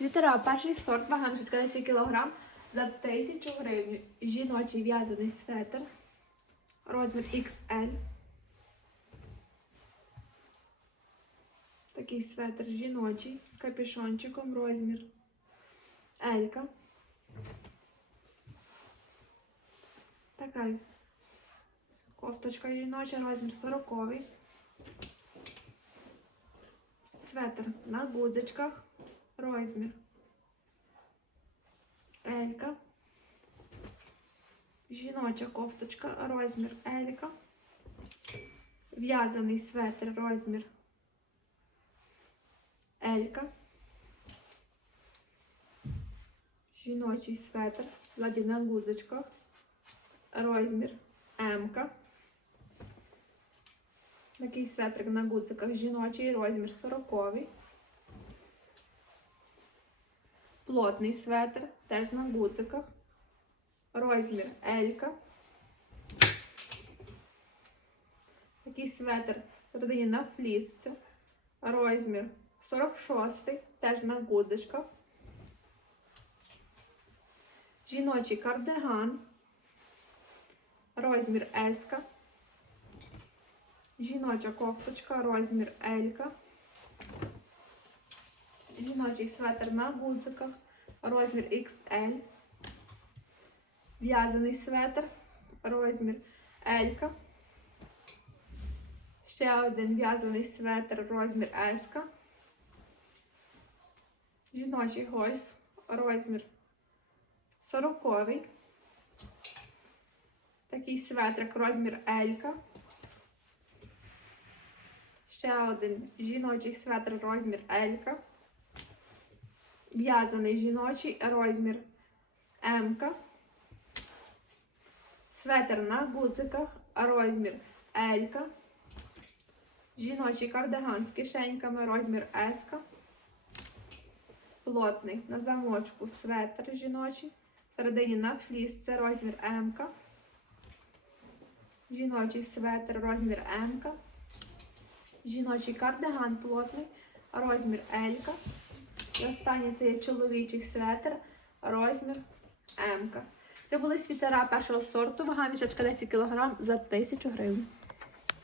Світера, перший сорт, вага мішечка 10 кг за 1000 гривень. Жіночий в'язаний светр. Розмір XL. Такий светр жіночий з капюшончиком. Розмір Елька. Така кофточка жіноча, розмір 40. Светр на гудзичках. Розмір. Елька. Жіноча кофточка, розмір Елька. В'язаний светр, розмір Елька. Жіночий светр, ззаді на. Розмір М-ка. Такий светрик на гудзиках жіночий, розмір 40. Плотний светр, теж на гудзиках. Розмір Елька. Такий светр всередині на флісці. Розмір 46, теж на гудзичках. Жіночий кардиган. Розмір Еска. Жіноча кофточка, розмір Елька. Жіночий светр на гудзиках, розмір XL. В'язаний светр, розмір Елька. Ще один в'язаний светр, розмір S. Жіночий гольф, розмір 40. Такий светрик, розмір Елька. Ще один жіночий светр, розмір Елька. В'язаний жіночий розмір М. Светр на гудзиках, розмір L. Жіночий кардиган з кишеньками, розмір S. Плотний на замочку светр жіночий. Всередині на фліс це розмір М. Жіночий светр, розмір М. Жіночий кардиган плотний, розмір L. І останнє це є чоловічий светр, розмір М. Це були світера першого сорту, вага мішечка 10 кг за 1000 гривень.